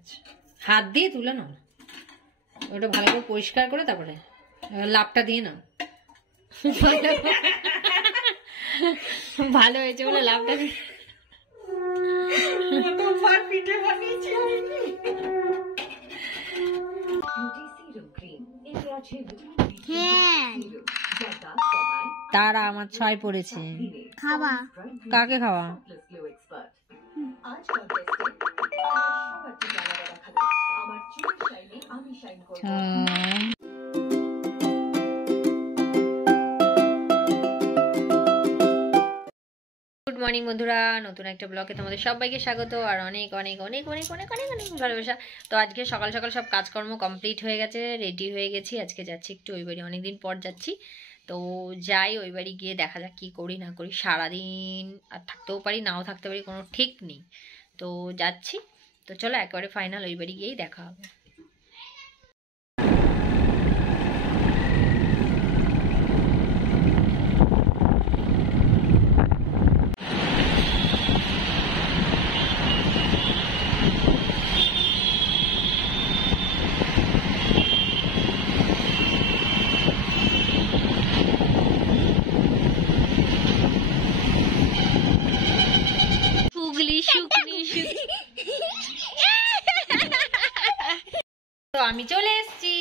গেছে। হাত দিয়ে তুলে নাও, ওটা ভালো করে পরিষ্কার করে তারপরে লাপটা দিয়ে নাও। ভালো হয়েছে বলে লাপটা দিয়ে। তারা আমার 6 পড়েছে। খাওয়া কাকে খাওয়া? গুড মর্নিং বন্ধুরা, নতুন একটা ব্লগে তোমাদের সবাইকে স্বাগত আর অনেক অনেক অনেক অনেক অনেক অনেক অনেক ভালোবাসা। তো আজকে সকাল সকাল সব কাজকর্ম কমপ্লিট হয়ে গেছে, রেডি হয়ে গেছি। আজকে যাচ্ছি একটু ওই বাড়ি, অনেকদিন পর যাচ্ছি। তো যাই ওই বাড়ি, গিয়ে দেখা যাক কী করি না করি। সারাদিন আর থাকতেও পারি, নাও থাকতে পারি, কোনো ঠিক নেই। তো যাচ্ছি, তো চলো একেবারে ফাইনাল ওই বাড়ি গিয়েই দেখা হবে। তো আমি চলে এসেছি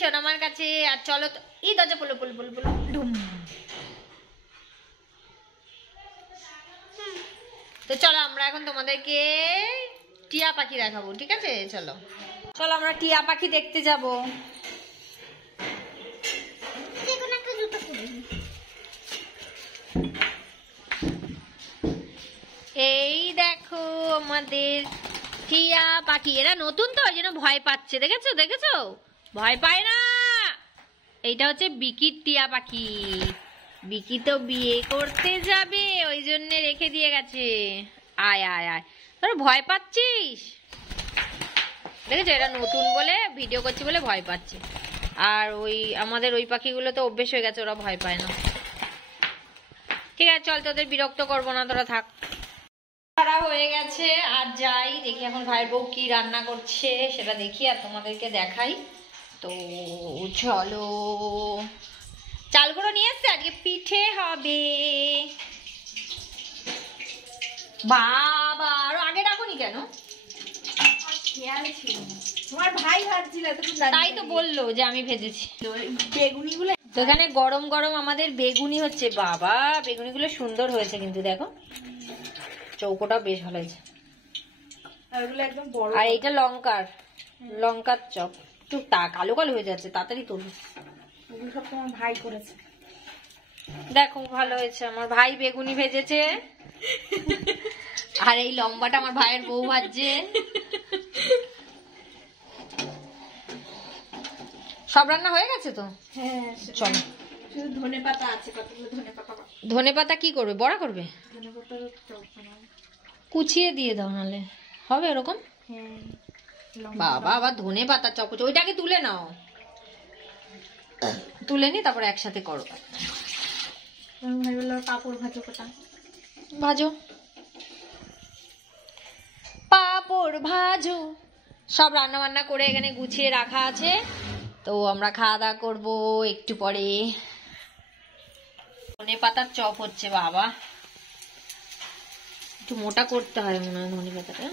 সোনামার কাছে, আর চলো তো এই দরজা বলো বলো বলো বলো ঢুম। তো চলো আমরা এখন তোমাদেরকে টিয়া পাখি দেখাবো, ঠিক আছে? চলো চলো আমরা টিয়া পাখি দেখতে যাব। এই দেখো আমাদের টিয়া পাখি, এরা নতুন তো ওই জন্য ভয় পাচ্ছে, দেখেছো দেখেছো? ভয় পায় না। এইটা হচ্ছে বিকির টিয়া পাখি। বিকি তো বিয়ে করতে যাবে, ওই জন্য রেখে দিয়ে গেছে। আয় আয় আয়, তোর ভয় পাচ্ছিস? দেখেছো, এরা নতুন বলে ভিডিও করছি বলে ভয় পাচ্ছে। আর ওই আমাদের ওই পাখিগুলো তো অভ্যেস হয়ে গেছে, ওরা ভয় পায় না। ঠিক আছে চল, তোদের বিরক্ত করবো না, তোরা থাক। খারাপ হয়ে গেছে, আর যাই দেখি এখন ভাইয়ের বউ কি রান্না করছে সেটা দেখি আর তোমাদেরকে দেখাই। তো চলো, চালগুলো নিয়ে এসছে, আজকে পিঠে হবে। বাবা, আরো আগে রাখুনি কেন? তোমার ভাই ভাজছিল, তাই তো বললো যে আমি ভেজেছি বেগুনি গুলো। তো এখানে গরম গরম আমাদের বেগুনি হচ্ছে। বাবা, বেগুনি গুলো সুন্দর হয়েছে কিন্তু, দেখো চৌকোটা বেশ ভালো হয়েছে। আর এইটা লঙ্কার চপ, একটু কালো কালো হয়ে যাচ্ছে, তাড়াতাড়ি তুলি। সব তোমার ভাই করেছে, দেখো ভালো হয়েছে। আমার ভাই বেগুনি ভেজেছে, আর এই লম্বাটা আমার ভাইয়ের বউ ভাজছে। সব রান্না হয়ে গেছে তো? হ্যাঁ চলো। শুধু ধনেপাতা আছে, কতগুলো ধনেপাতা। ধনেপাতা কি করবে, বড়া করবে? ধনেপাতা কুচিয়ে দিয়ে দাও, নাহলে হবে এরকম। হ্যাঁ বাবা, আবার ধনেপাতা চপ, ওইটাকে তুলে নাও, তুলে নি তারপর একসাথে করো। পাপড় ভাজো, কোটা ভাজো, পাপড় ভাজো। সব রান্না বান্না করে এখানে গুছিয়ে রাখা আছে। তো আমরা খাওয়া দাওয়া করবো একটু পরে। ধনেপাতার চপ হচ্ছে। বাবা, একটু মোটা করতে হয় মনে হয় ধনেপাতাটা।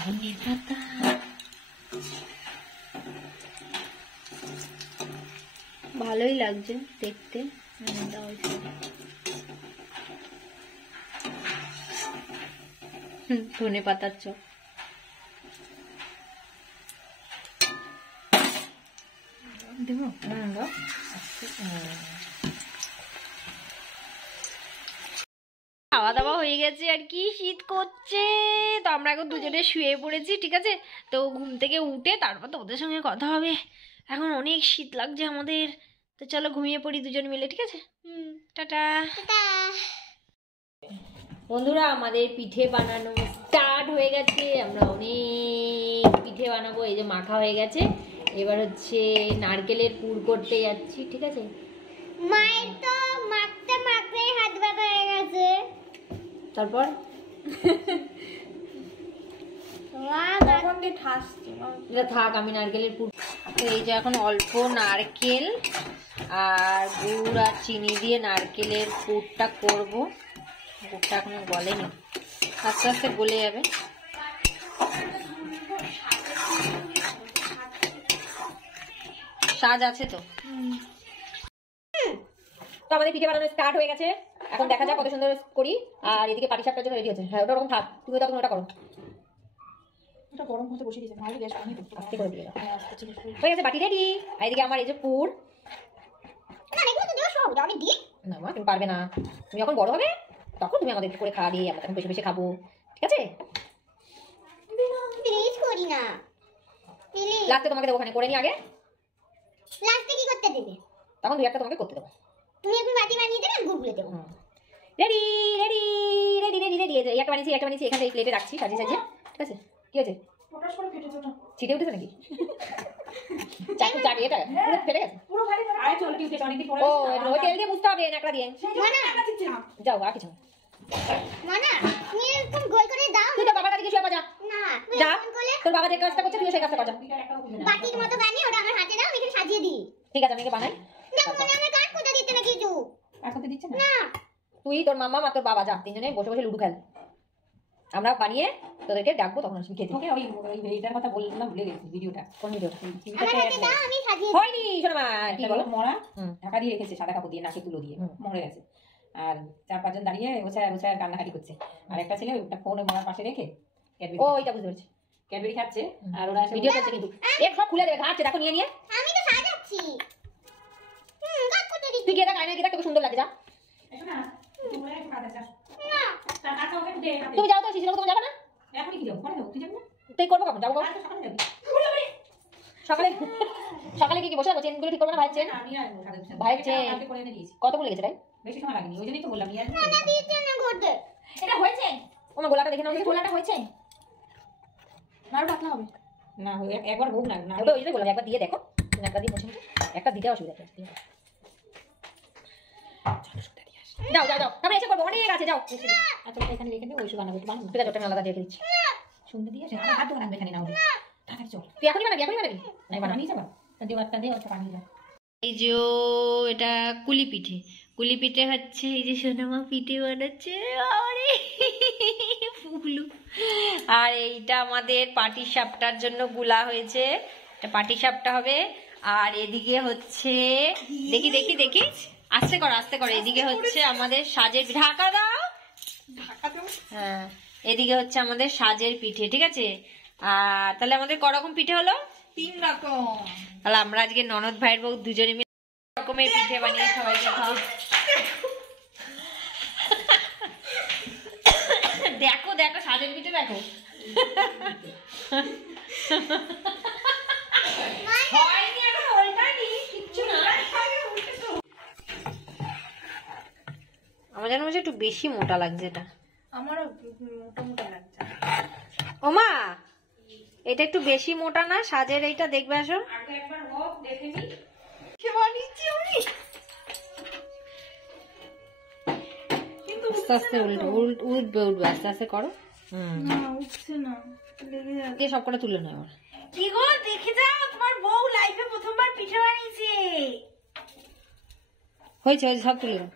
ধনেপাতা ভালোই লাগছে দেখতে। ধনেপাতার চপ দেবো। খাওয়া দাওয়া হয়ে গেছে, আর কি শীত করছে। তো আমরা এখন দুজনে শুয়ে পড়েছি, ঠিক আছে? তো ঘুম থেকে উঠে তারপর তোদের সঙ্গে কথা হবে। এখন অনেক শীত লাগছে আমাদের, তো চলো ঘুমিয়ে পড়ি দুজন মিলে, ঠিক আছে? টাটা। বন্ধুরা, আমাদের পিঠে বানানো স্টার্ট হয়ে গেছে। আমরা অনেক পিঠে বানাবো। এই যে মাখা হয়ে গেছে, এবার হচ্ছে নারকেলের পুর করতে যাচ্ছি, ঠিক আছে? মায়ের তো মাখতে মাখতে হাত ব্যথা হয়ে গেছে। তারপর তখন দিয়ে ঠাসছে। এটা থাক, আমি নারকেলের পুর। তো এই যে এখন অল্প নারকেল আর গুড় আর চিনি দিয়ে নারকেলের পুরটা করব। পুরটা এখনো গলেনি, আস্তে আস্তে গলে যাবে। সাজ আছে তো। তো আমাদের পিঠে বানানো স্টার্ট হয়ে গেছে, এখন দেখা যাক কত সুন্দর করি। আর এদিকে পাটিসাপটার জন্য রেডি হচ্ছে। হ্যাঁ, ওটা ওরকম থাক, তুমি তখন ওটা করো। এটা গরম হতে বসে দিয়েছে, ভালো গ্যাস পানি করতে আস্তে করে দিয়ে দাও। হ্যাঁ, আস্তে ছিল। হয়ে গেছে, বাটি রেডি। আর এদিকে আমার এই যে পুর। না মা, তুমি পারবে না। তুমি যখন বড় হবে তখন তুমি আমাদের করে খাওয়াবে, আমরা তখন বেশি বেশি খাবো, ঠিক আছে? প্লিজ করি না, প্লিজ। লাস্টে তোমাকে দেবো, ওখানে করে নি আগে, লাস্টে কি করতে দেবে? তখন দুই একটা তোমাকে করতে দেবো। তুমি একটু বাটি বানিয়ে দেবে, আমি গুগলে দেবো। Ready ready ready ready ready. এই একটা বানিয়েছি, একটা বানিয়েছি, এখানে এই প্লেটে রাখছি সাজিয়ে সাজিয়ে, ঠিক আছে? কি আছে? ফটাস করে ফেটেছে ওটা। ছিটে উঠেছে নাকি? চাটু চাটি এটা পুরো ফেটে গেছে। পুরো ভারী ভারী। আরে চল, টিউতে অনেকদিন পরে ও আসছি। ওই তেল দিয়ে মুছতে হবে, নাকড়া দিয়ে। সেই জন্য টাকা দিচ্ছি না। যাও, আর কিছু না। মানা, তুমি এরকম গোল করে দাও তুই তো বাবার কাছে গিয়ে যা। না। তুমি যা, এরকম করলে তোর বাবা যে কাজটা করছে তুইও সেই কাজটা কর যা। বাটির মতো বানিয়ে ওটা আমার হাতে দাও, আমি এখানে সাজিয়ে দিই। ঠিক আছে, আমি একে বানাই। দেখো মানে আমার কাজ করতে দিতে না কিছু। এখন তো দিচ্ছে না। না, তুই, তোর মাম্মা আর তোর বাবা যা, তিনজনে বসে বসে লুডো খেল। আমরা বানিয়ে তোদেরকে ডাকবো, তখন আসবি খেতে। ওকে, ওই এইটার কথা বললাম, ভুলে গেছি ভিডিওটা। কোন ভিডিওটা? আমার হাতে দাও, আমি সাজিয়ে দিই। হয়নি শোনো মা, কি বলো? মরা হুম। ঢাকা দিয়ে রেখেছে সাদা কাপড় দিয়ে, নাকে তুলো দিয়ে হুম। মরে গেছে। আর 4-5 জন দাঁড়িয়ে গোছায় গোছায় কান্নাকাটি করছে। আর একটা ছেলে ওটা ফোনে মরার পাশে রেখে ও এটা বুঝতে পেরেছি, ক্যাডবেরি খাচ্ছে। আর ওরা এসে ভিডিও চলছে কিন্তু। এক সব খুলে দেবে, ঘাটছে, দেখো নিয়ে নিয়ে। আমি তো সাজাচ্ছি। কাজ করতে দিচ্ছি। তুই গিয়ে দেখ, আয়নায় গিয়ে দেখ, তোকে সুন্দর লাগে, যা। এসো না, তুই বলে একটু কাঁদা চাস। না, তার কাছে ওকে একটু দে হাতে। তুমি যাও তো, শিশির তুমি যাবে না? এখনই কি যাবো? পরে যাবো, তুই যাবি না? তুই করবো কখন? যাবো কখন? আজকে সকালে যাবি। সকালে। সকালে কি কি বসে চেন গুলো ঠিক করবো না? ভাইয়ের চেন, না, আমি আর সাথে সাথে। ভাইয়ের চেন। কালকে করে এনে দিয়েছি। কতগুলো লেগেছে তাই? বেশি সময় লাগেনি, ওই জন্যই তো বললাম নিয়ে আসবি। না দিচ্ছে না করতে। এটা হয়েছে? ও মা, গোলাটা দেখে নাও, গোলাটা হয়েছে? আরো পাতলা হবে। না, একবার হোক না। না ওটা ওই জন্য বললাম, একবার দিয়ে দেখো। তুমি একটা দিয়ে মুছে মুছে, একটা দিতে অসুবিধা নেই। যাও যাও যাও, তারপরে এসে করবো, অনেক আছে, যাও। আচ্ছা, এখানে রেখে দে, ওই শুধু বানাবো, একটু বানাবো। ঠিক আছে, ওটা আমি আলাদা দিয়ে দিচ্ছি। সুন্দর দিয়ে আমার হাত ধোয়া লাগবে এখানে না হলে। তাড়াতাড়ি চল। তুই এখনই বানাবি, এখনই বানাবি? নাই বানিয়ে যাবা। দেওয়ারটা দিয়ে ওটা বানিয়ে যাও। এই যে এটা কুলি পিঠে। কুলি পিঠে হচ্ছে, এই যে সোনামা পিঠে বানাচ্ছে, আরে ফুলু। আর এইটা আমাদের পাটিসাপটার জন্য গুলা হয়েছে, এটা পাটিসাপটা হবে। আর এদিকে হচ্ছে, দেখি দেখি দেখি, আস্তে করো আস্তে করো, এদিকে হচ্ছে আমাদের সাজের, ঢাকা দাও। হ্যাঁ, এদিকে হচ্ছে আমাদের সাজের পিঠে, ঠিক আছে? আর তাহলে আমাদের করকম পিঠে হলো? 3 রকম। তাহলে আমরা আজকে ননদ ভাইয়ের বউ দুজনে মিলে রকমের পিঠে বানিয়ে সবাইকে খাও। দেখো দেখো, সাজের পিঠে দেখো। হয়নি এখনো, ওল্টায়নি, কিচ্ছু না। আমার যেন মনে হচ্ছে একটু বেশি মোটা লাগছে এটা। আমারও মোটা মোটা লাগছে। ওমা, এটা একটু বেশি মোটা না সাজের? এইটা দেখবে, আসো। আগে একবার হোক, দেখে নি। কি বানিয়েছি আমি? আস্তে আস্তে উঠবে উঠবে, আস্তে আস্তে করো। না, উঠছে না, লেগে যাচ্ছে। দিয়ে সব করে তুলে নেয় আমার। কি গো, দেখে যাও, তোমার বউ লাইফে প্রথমবার পিঠে বানিয়েছে। হয়েছে হয়েছে, সব তুলে নাও।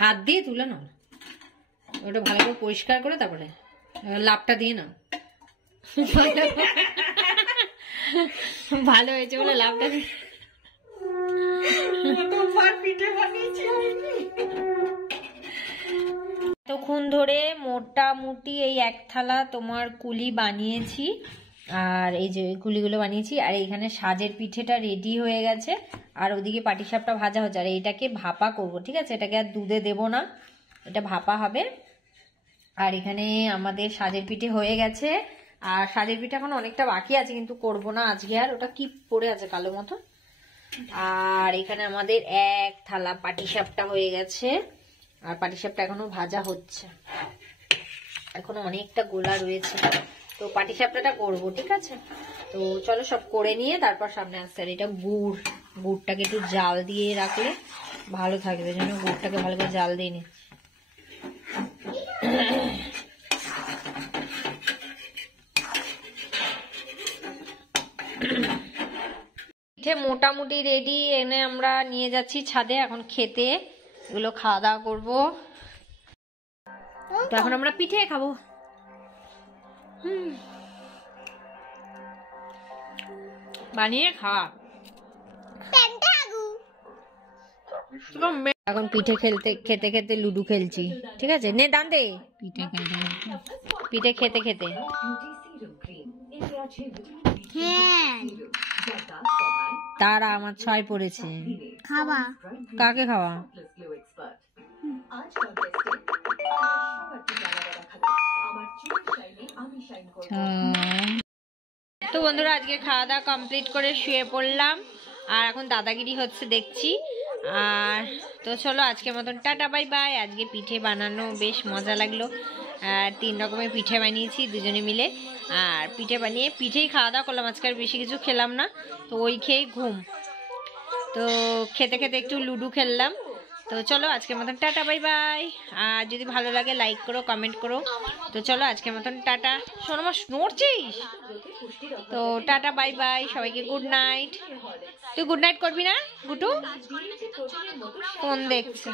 হাত দিয়ে তুলে নাও, ওটা ভালো করে পরিষ্কার করে তারপরে লাপটা দিয়ে নাও। ভালো হয়েছে বলে লাপটা দিয়ে। এতক্ষণ ধরে মোটামুটি এই এক থালা তোমার কুলি বানিয়েছি, আর এই যে কুলিগুলো বানিয়েছি। আর এইখানে সাজের পিঠেটা রেডি হয়ে গেছে, আর ওদিকে পাটিসাপটা ভাজা হচ্ছে। আর এইটাকে ভাপা করব, ঠিক আছে? এটাকে আর দুধে দেব না, এটা ভাপা হবে। আর এখানে আমাদের সাজের পিঠে হয়ে গেছে, আর সাজের পিঠে এখন অনেকটা বাকি আছে, কিন্তু করব না আজকে আর। ওটা কি পড়ে আছে কালো মতো। আর এখানে আমাদের এক থালা পাটিসাপটা হয়ে গেছে, আর পাটিসাপটা এখনো ভাজা হচ্ছে, এখনো অনেকটা গোলা রয়েছে। তো পাটিসাপটাটা করবো, ঠিক আছে? তো চলো সব করে নিয়ে তারপর সামনে আসতে। আর এটা গুড়টাকে একটু জাল দিয়ে রাখলে ভালো থাকবে, যেন গুড়টাকে ভালো করে জাল দিয়ে নিচ্ছি। পিঠে মোটামুটি রেডি, এনে আমরা নিয়ে যাচ্ছি ছাদে এখন খেতে। এগুলো খাওয়া দাওয়া করবো। তো এখন আমরা পিঠে খাবো। বানিয়ে খাওয়া। এখন পিঠে খেতে খেতে লুডো খেলছি, ঠিক আছে? নে দান দে। পিঠে খেতে খেতে তারা আমার 6 পড়েছে। খাওয়া কাকে খাওয়া? তো বন্ধুরা আজকে খাওয়া দাওয়া কমপ্লিট করে শুয়ে পড়লাম, আর এখন দাদাগিরি হচ্ছে দেখছি। আর তো চলো আজকের মতন টাটা বাই বাই। আজকে পিঠে বানানো বেশ মজা লাগলো, আর 3 রকমের পিঠে বানিয়েছি দুজনে মিলে। আর পিঠে বানিয়ে পিঠেই খাওয়া দাওয়া করলাম, আজকে আর বেশি কিছু খেলাম না। তো ওই খেয়েই ঘুম। তো খেতে খেতে একটু লুডো খেললাম। তো চলো আজকের মতন টাটা বাই বাই। আর যদি ভালো লাগে লাইক করো, কমেন্ট করো। তো চলো আজকের মতন টাটা। শোনো আমার নড়ছিস। তো টাটা বাই বাই, সবাইকে গুড নাইট। তুই গুড নাইট করবি না গুটু? ফোন দেখছে।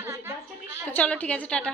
তো চলো ঠিক আছে, টাটা।